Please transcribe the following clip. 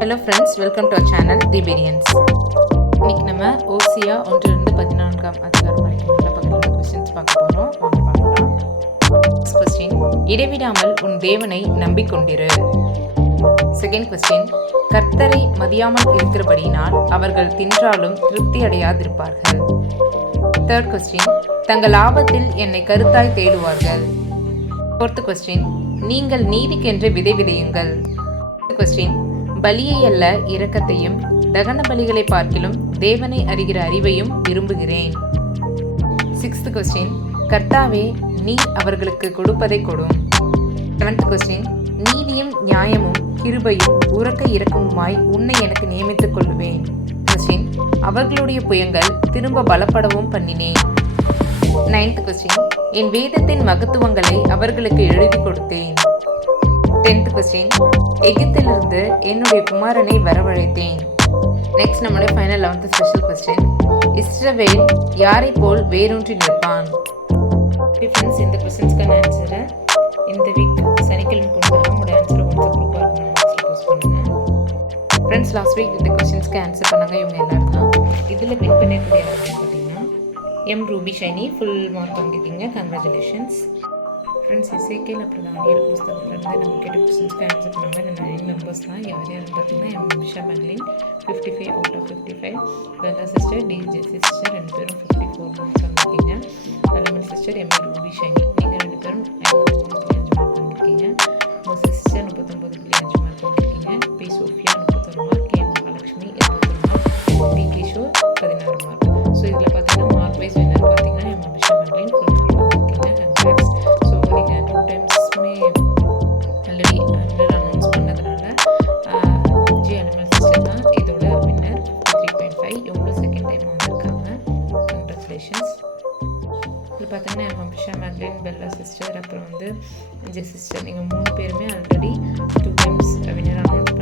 Hello friends welcome to our channel the Priyansh இன்னைக்கு நம்ம ஓசியா ஒன்றிலிருந்து பதினான்காம் அதிகாரம் வரைக்கும் உள்ள பகுதியில் கொஸ்டின்ஸ் பார்க்க போகிறோம் வாங்க பார்க்கலாம். கொஸ்டின் இடைவிடாமல் உன் தேவனை நம்பிக்கொண்டிரு. செகண்ட் கொஸ்டின் கர்த்தரை மதியாமல் இருக்கிறபடியினால் அவர்கள் தின்றாலும் திருப்தி அடையாதிருப்பார்கள். தேர்ட் கொஸ்டின் தங்கள் ஆபத்தில் என்னை கருத்தாய் தேடுவார்கள். ஃபோர்த் கொஸ்டின் நீங்கள் நீதிக்கென்று விதை விதையுங்கள். கொஸ்டின் பலியை அல்ல இரக்கத்தையும் தகன பலிகளை பார்க்கிலும் தேவனை அறிகிற அறிவையும் விரும்புகிறேன். சிக்ஸ்த் கொஸ்டின் கர்த்தாவே நீ அவர்களுக்கு கொடுப்பதை கொடும். செவன்த் கொஸ்டின் நீதியும் நியாயமும் கிருபையும் உறக்க இறக்கமுமாய் உன்னை எனக்கு நியமித்துக் கொள்ளுவேன். கொஸ்டின் அவர்களுடைய புயங்கள் திரும்ப பலப்படவும் பண்ணினேன். நைன்த் கொஸ்டின் என் வேதத்தின் மகத்துவங்களை அவர்களுக்கு எழுதி கொடுத்தேன். டென்த் கொஸ்டின் எகிப்திலிருந்து என்னுடைய குமாரனை வரவழைத்தேன். நெக்ஸ்ட் நம்மளுடைய ஃபைனல் லெவன்த் ஸ்பெஷல் கொஸ்டின் இஸ்ரவேல் யாரை போல் வேரூன்றி நிற்பான்? ஃப்ரெண்ட்ஸ் இந்த கொஸ்டின்ஸ்க்கான ஆன்சரை இந்த வீக் சனிக்கிழமை கொண்டு உங்களோட ஆன்சரை வாட்ஸ்அப் குரூப்பாக போஸ்ட் பண்ணுங்கள் ஃப்ரெண்ட்ஸ் லாஸ்ட் வீக் இந்த கொஸ்டின்ஸ்க்கு ஆன்சர் பண்ணாங்க. இவங்க எல்லாரும் தான். இதில் வின் அப்படின்னு பார்த்தீங்கன்னா M Ruby Shiny full mark வாங்கியிருக்கீங்க. கங்க்ராச்சுலேஷன்ஸ் ஃப்ரெண்ட்ஸ் இசைக்கேல் அப்புறம் தானியல் புஸ்தகத்துலேருந்து நம்ம கேட்ட கொஸ்டின்ஸ்க்கு ஆன்சர் பண்ணாங்க இந்த நைன் மெம்பர்ஸ் தான் யார் யாருன்னு பார்த்தீங்கன்னா M Visha மேக்லின் fifty five out of fifty five Bella sister DJ sister ரெண்டு பேரும் ஃபிஃப்டி ஃபோர் மார்க்ஸ் வந்திருக்கீங்க Lemon sister M Ruby Shiny நீங்கள் கங்க்ராச்சுலேஷன்ஸ் இதில் பார்த்தீங்கன்னா N Abisha Maclin Bella sister அப்புறம் வந்து ஜெ சிஸ்டர் நீங்கள் மூணு பேருமே already two times winner amount